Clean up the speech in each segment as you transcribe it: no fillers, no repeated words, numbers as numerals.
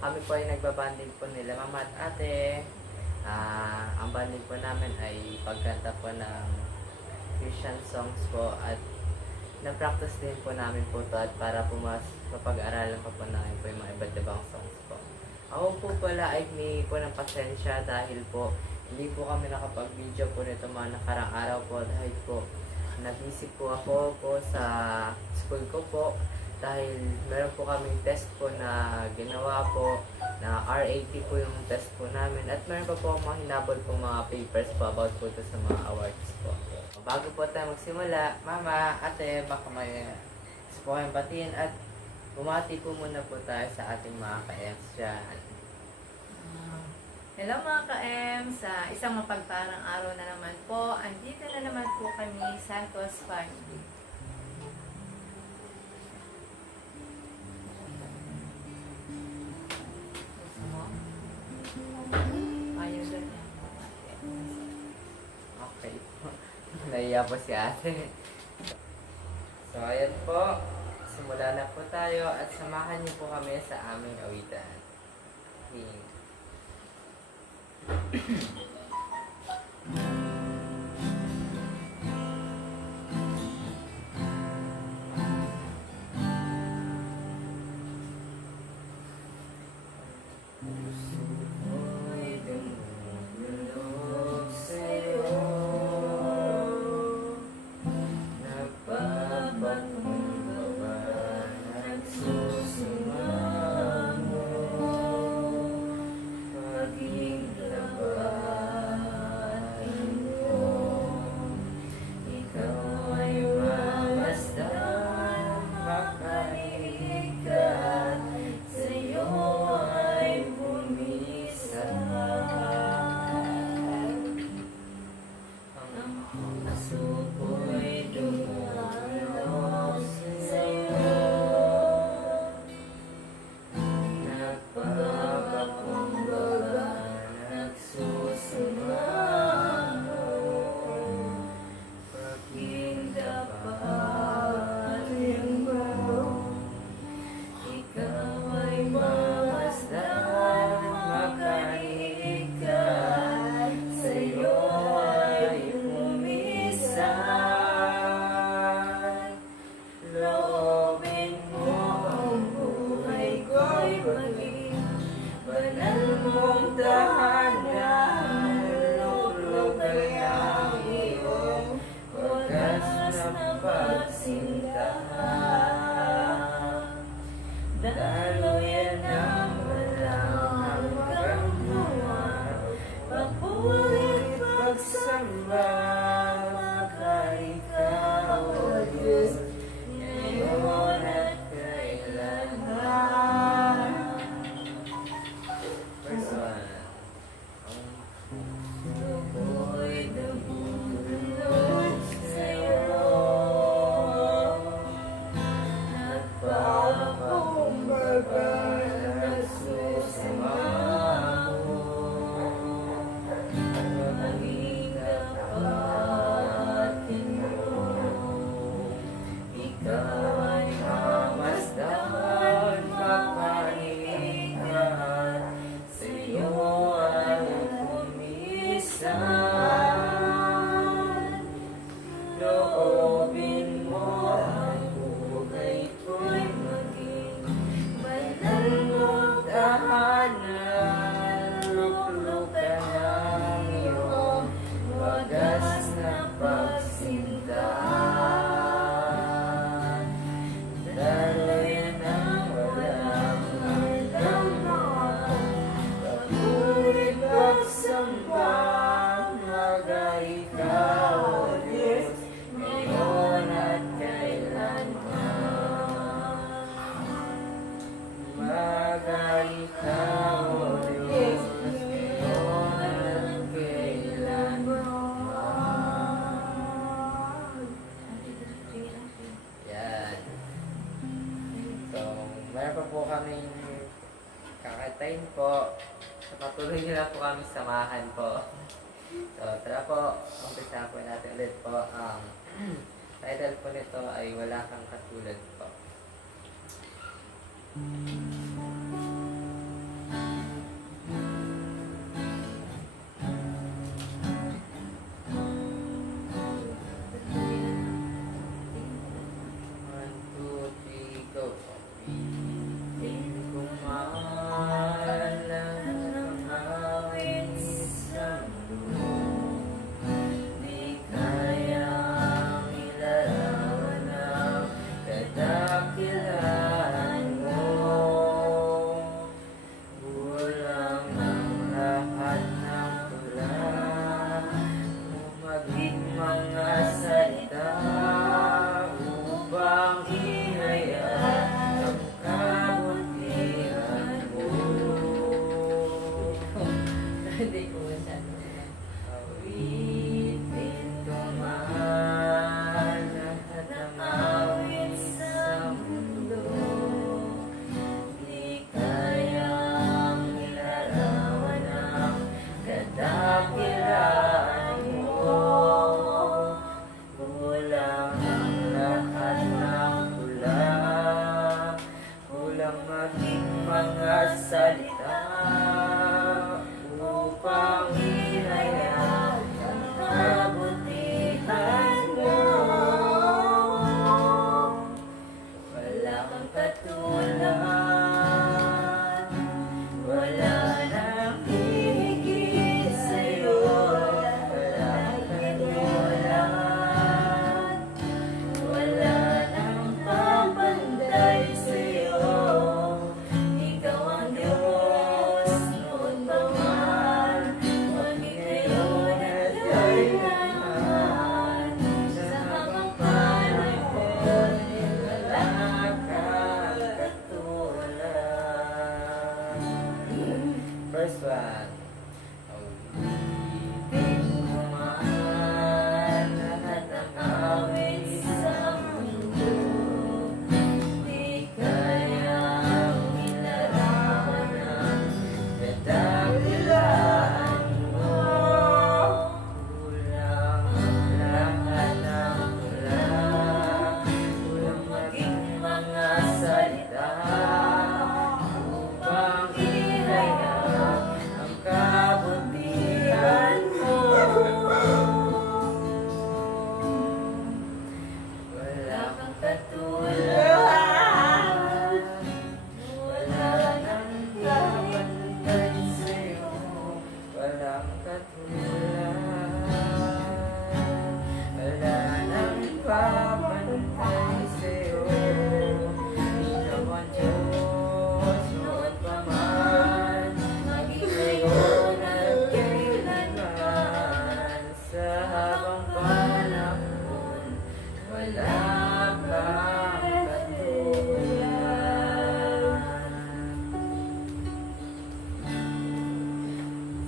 kami po ay nagbabanding po nila mama at ate. Ang banding po namin ay pagkanta po ng Christian songs po at na-practice din po namin po ito at para po mas mapag-aralan pa po namin po yung mga iba't ibang songs po. Ako po pala ay humingi po ng pasensya dahil po hindi po kami nakapag-video po nito mga nakarang araw po dahil po nag-isip po ako po sa school ko po dahil meron po kaming test po na ginawa po na R80 po yung test po namin at meron pa po mga hinabol po mga papers po about po ito sa mga awards po. Bago po tayo magsimula, mama, ate, baka may gusto po kayong batiin at bumati po muna po tayo sa ating mga ka-ems dyan. Hello mga ka-M, sa isang mapagparang araw na naman po, andito na naman po kami Santos Family. Gusto mo? Ayaw doon niya. Okay po. Naiya po si ate. So ayan po, simula na po tayo at samahan niyo po kami sa aming awitan. Kakatayin po. So, patuloy nyo lang po kami samahan po. So, tara po. Umpisa po natin ulit po. Title po nito ay Wala Kang Katulad po. salita upang ihayag ang kabutihan mo. Wala kang katulad, wala nang hihigit sa'yo, wala kang katulad, wala nang papantay sa'yo. Ikaw ang Diyos, noon pa man, maging ngayon at kailanman. Sa habang panahon, wala kang katulad. First one. Ulitin mo man lahat ng awit sa mundo. Di kayang ilarawan ang kadakilaan mo. Kulang ang lahat ng kulang maging mga salita upang ihayag ang kabutihan mo. Wala kang katulad, wala nang kapantay sa'yo, walang katulad, wala nang papantay sa'yo. Ikaw ang Diyos, noon pa man, maging ngayon at kailanman. Sa habang panahon, wala kang katulad.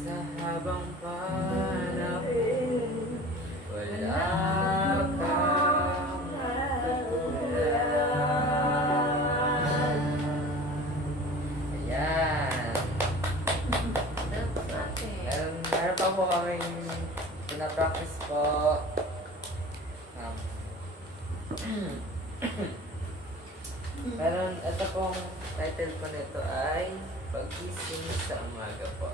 Sa habang panahon, wala kang katulad. Ayan. Meron pa po kaming pinapractice po. Meron, ito pong title po nito ay Pag-ising sa Umaga po.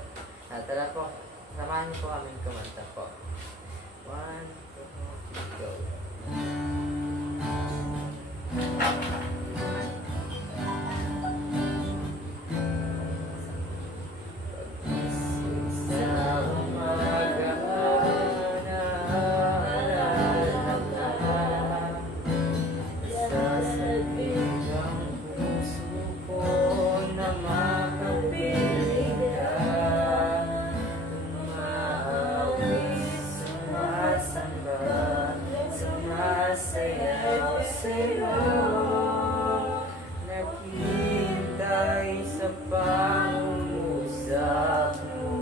Tara po, samahan niyo po kaming kumanta po. 1, 2, 3, go. Pag-ising sa umaga, naalala ka. Sasabing ang puso ko na makapiling ka. Umaawit, sumasamba, sumasayaw sa'yo. Naghihintay sa pangungusap mo.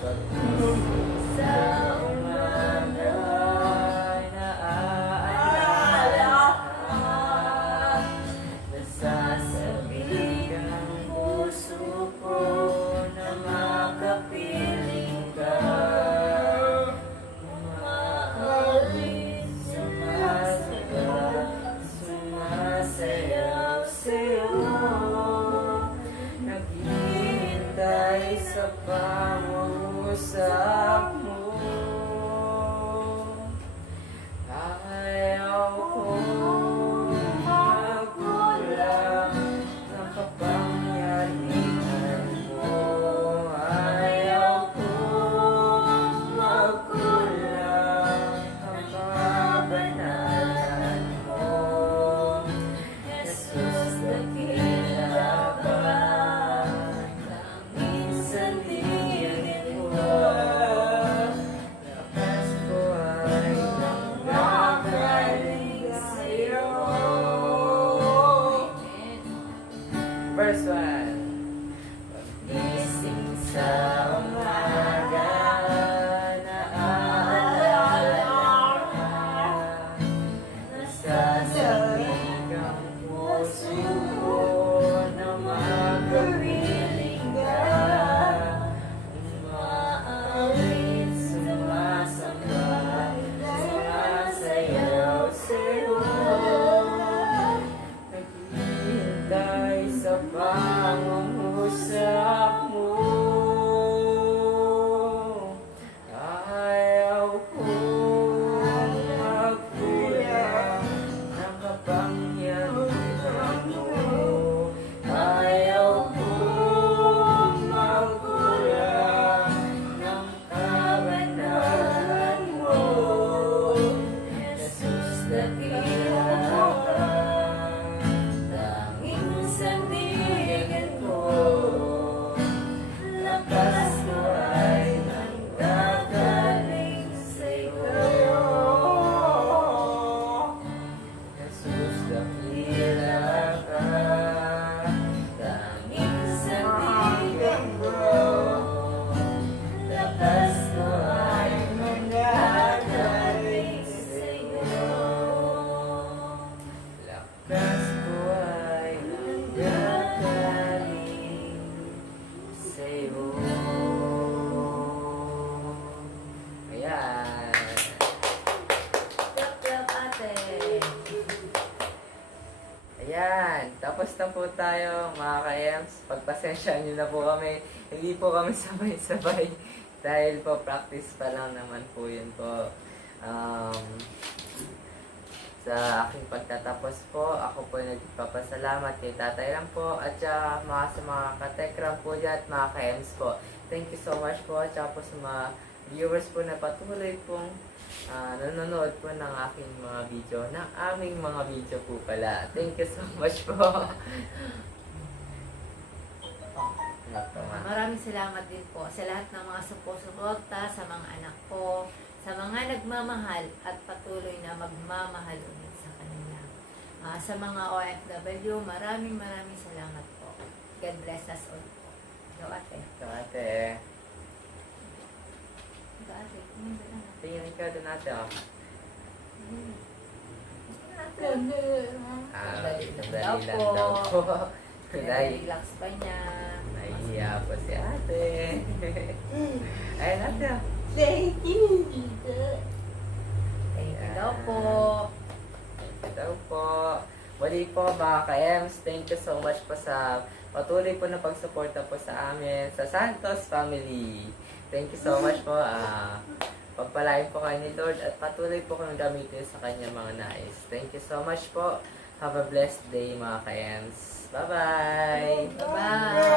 Pag-ising sa umaga, naaalala ka. Nasasabing ang puso ko na makapiling ka. Umaawit, sumasayaw, sumasayaw sa'yo. Naghihintay sa pangungusap mo. Ayaw kong magulang ng kapangyarihan mo. Ayaw kong magulang ng kabanalan mo. Jesus, dakila ka, langit sa tingin mo. Lakas ko ay nanggagaling sa'yo. First one. Pag-ising sa umaga, naaalala ka. Nasasabing ang puso ko na makapiling ka. Umaawit, sumasamba, sumasayaw sa'yo. Naghihintay sa pangungusap mo. Ayaw kong magkulang ng kapangyarihan mo. Ayaw kong magkulang ng kabanalan mo. Jesus, dakila ka, tanging sandigan ko. Lakas ko ay nanggagaling sa'yo. Jesus, dakila ka, tanging sandigan ko. Lakas ko ay nanggagaling sa'yo. Lakas ko ay nanggagaling sa'yo. Ayan. Clap, clap, ate. Ayan. Tapos na po tayo mga ka-EMS. Pagpasensyaan nyo na po kami. Hindi po kami sabay-sabay. Dahil po practice pa lang naman po yun po. Sa aking pagtatapos po, ako po nagpapasalamat kay Tatay Ram po at sa mga katekram po dyan at mga ka-EMS po. Thank you so much po at saka po sa mga viewers po na patuloy pong nanonood po ng aking mga video, ng aming mga video po pala. Thank you so much po. Maraming salamat din po sa lahat ng mga suporta sa mga anak ko, sa mga nagmamahal at patuloy na magmamahal ulit sa kanila. Sa mga OFW, maraming salamat po. God bless us all po. Go ate. So, ate, Go ate. Kumanda na. tingin ikaw din natin, oh. Dali Sandali lang daw po. Dahil relax pa niya. nahihiya po si ate. Ayun ate, oh. Thank you, Tita. Thank you daw po. Ito po. Muli po mga ka-EMS, thank you so much po sa patuloy po na pagsuporta po sa amin, sa Santos family. Thank you so much po. Pagpalain po kayo ni Lord at patuloy po kayong gamitin sa kanya mga nais. Thank you so much po. Have a blessed day mga ka-EMS. Bye-bye! Bye-bye!